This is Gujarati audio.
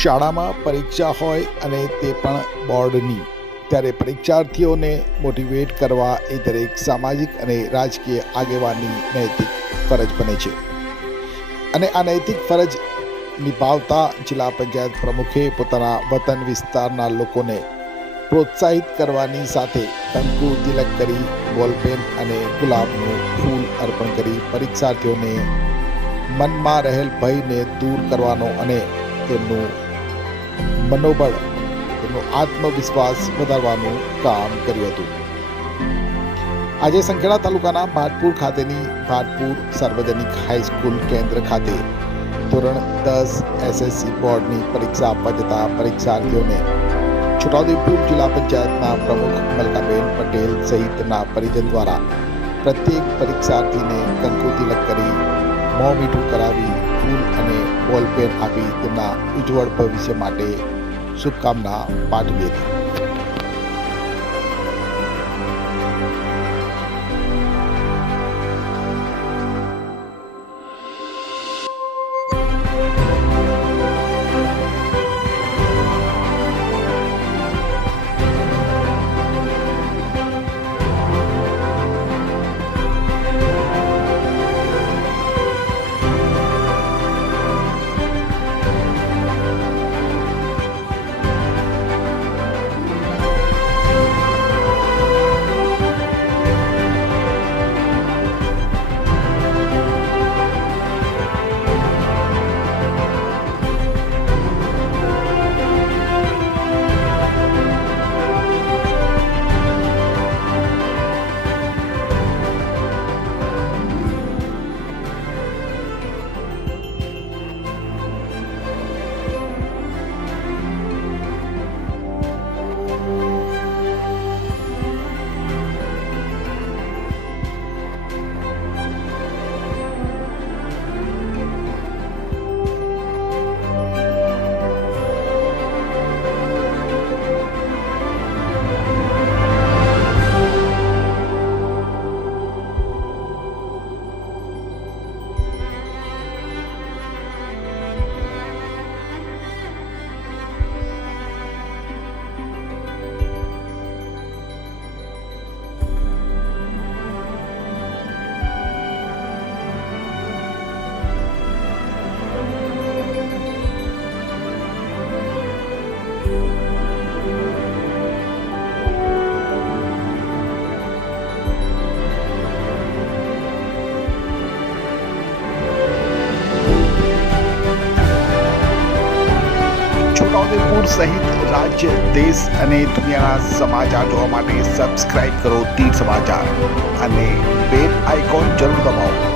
શાળામાં પરીક્ષા હોય અને તે પણ બોર્ડની, ત્યારે પરીક્ષાર્થીઓને મોટિવેટ કરવા એ દરેક સામાજિક અને રાજકીય આગેવાનની નૈતિક ફરજ બને છે. અને આ નૈતિક ફરજ નિભાવતા જિલ્લા પંચાયત પ્રમુખે પોતાના વતન વિસ્તારના લોકોને પ્રોત્સાહિત કરવાની સાથે કંકુ તિલક કરી, બોલપેન અને ગુલાબનું ફૂલ અર્પણ કરી પરીક્ષાર્થીઓને મનમાં રહેલ ભયને દૂર કરવાનો અને તેમનું મનોબળ, તેમનો આત્મવિશ્વાસ વધારવાનું કામ કર્યું હતું. આજે સંખેડા તાલુકાના ભાટપુર ખાતેની ભાટપુર સાર્વજનિક હાઈસ્કૂલ કેન્દ્ર ખાતે ધોરણ 10 SSC બોર્ડની પરીક્ષા આપવા જતા પરીક્ષાર્થીઓને છોટાઉદેપુર જિલ્લા પંચાયતના પ્રમુખ મલકાબેન પટેલ સહિતના પરિજન દ્વારા પ્રત્યેક પરીક્ષાર્થીને કંકુ તિલક કરી, મોં મીઠું કરાવી, ફૂલ અને બોલપેન આપી તેમના ઉજ્જવળ ભવિષ્ય માટે શુભકામના પાઠવી હતી. છોટાઉદેપુર સહિત રાજ્ય, દેશ અને દુનિયાના સમાચાર જોવા માટે સબસ્ક્રાઇબ કરો તીર સમાચાર અને બેલ આઇકોન જરૂર દબાવો.